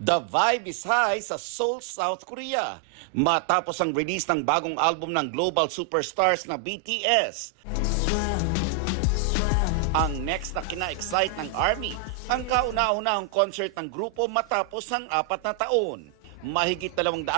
The vibe is high sa Seoul, South Korea. Matapos ang release ng bagong album ng global superstars na BTS. Ang next na kina-excite ng ARMY, ang kauna-unahang concert ng grupo matapos ang 4 na taon. Mahigit 200,000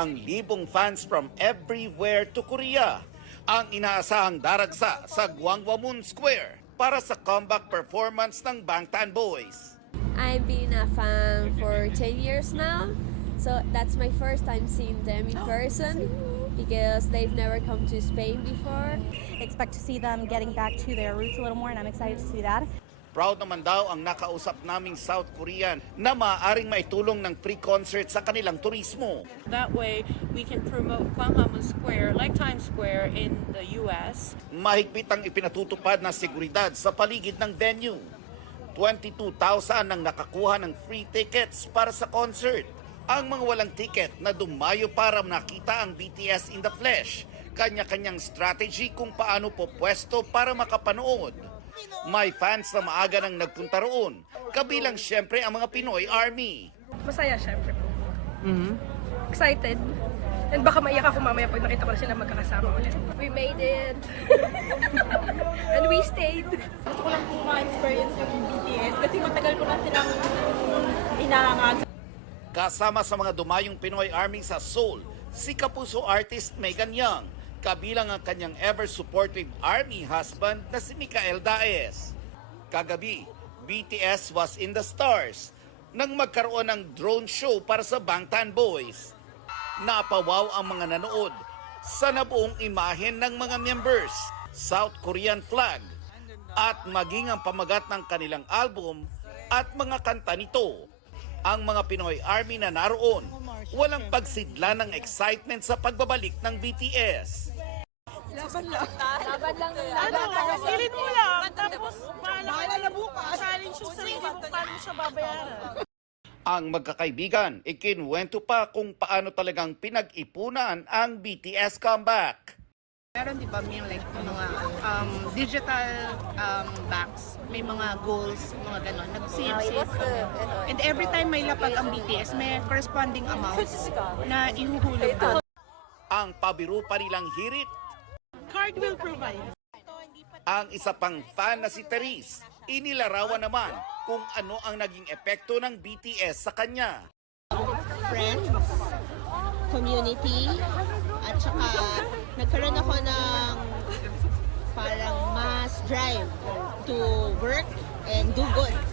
fans from everywhere to Korea ang inaasahang daragsa sa Gwanghwamun Square para sa comeback performance ng Bangtan Boys. I've been a fan for 10 years now, so that's my first time seeing them in person because they've never come to Spain before. Expect to see them getting back to their roots a little more, and I'm excited to see that. Proud naman daw ang nakausap naming South Korean na maaaring maitulong ng free concert sa kanilang turismo. That way, we can promote Gwanghwamun Square like Times Square in the U.S. Mahigpit ang ipinatutupad na seguridad sa paligid ng venue. 22,000 ang nakakuha ng free tickets para sa concert. Ang mga walang ticket na dumayo para nakita ang BTS in the flesh, kanya-kanyang strategy kung paano po pwesto para makapanood. May fans na maaga nang nagpunta roon, kabilang syempre ang mga Pinoy ARMY. Masaya syempre po. Excited. And baka maiyak ako mamaya pag nakita ko na sila magkakasama ulit. We made it. And we stayed. Gusto ko lang po ma-experience yung BTS kasi matagal ko na silang inaangan. Kasama sa mga dumayong Pinoy ARMY sa Seoul, si kapuso artist Megan Young, kabilang ang kanyang ever-supportive ARMY husband na si Mikael Daes. Kagabi, BTS was in the stars nang magkaroon ng drone show para sa Bangtan Boys. Napawaw ang mga nanood sa nabuong imahen ng mga members, South Korean flag, at maging ang pamagat ng kanilang album at mga kanta nito. Ang mga Pinoy ARMY na naroon, walang pagsidla ng excitement sa pagbabalik ng BTS. Laban lang. Pilit mo lang, tapos bahala na bukas. Challenge yung sarili mo, paano mo siya babayaran? Ang magkakaibigan, ikinwento pa kung paano talagang pinag-ipunan ang BTS comeback. Meron di ba may like mga digital backs, may mga goals, mga ganon. Nag-save kami. And every time may lapag ang BTS, may corresponding amount na ihuhulog doon. Ang pabiro pa nilang hirit, Card will provide. ang isa pang fan na si Therese, inilarawan naman kung ano ang naging epekto ng BTS sa kanya. Friends, community, at saka nagkaroon ako ng parang mass drive to work and do good.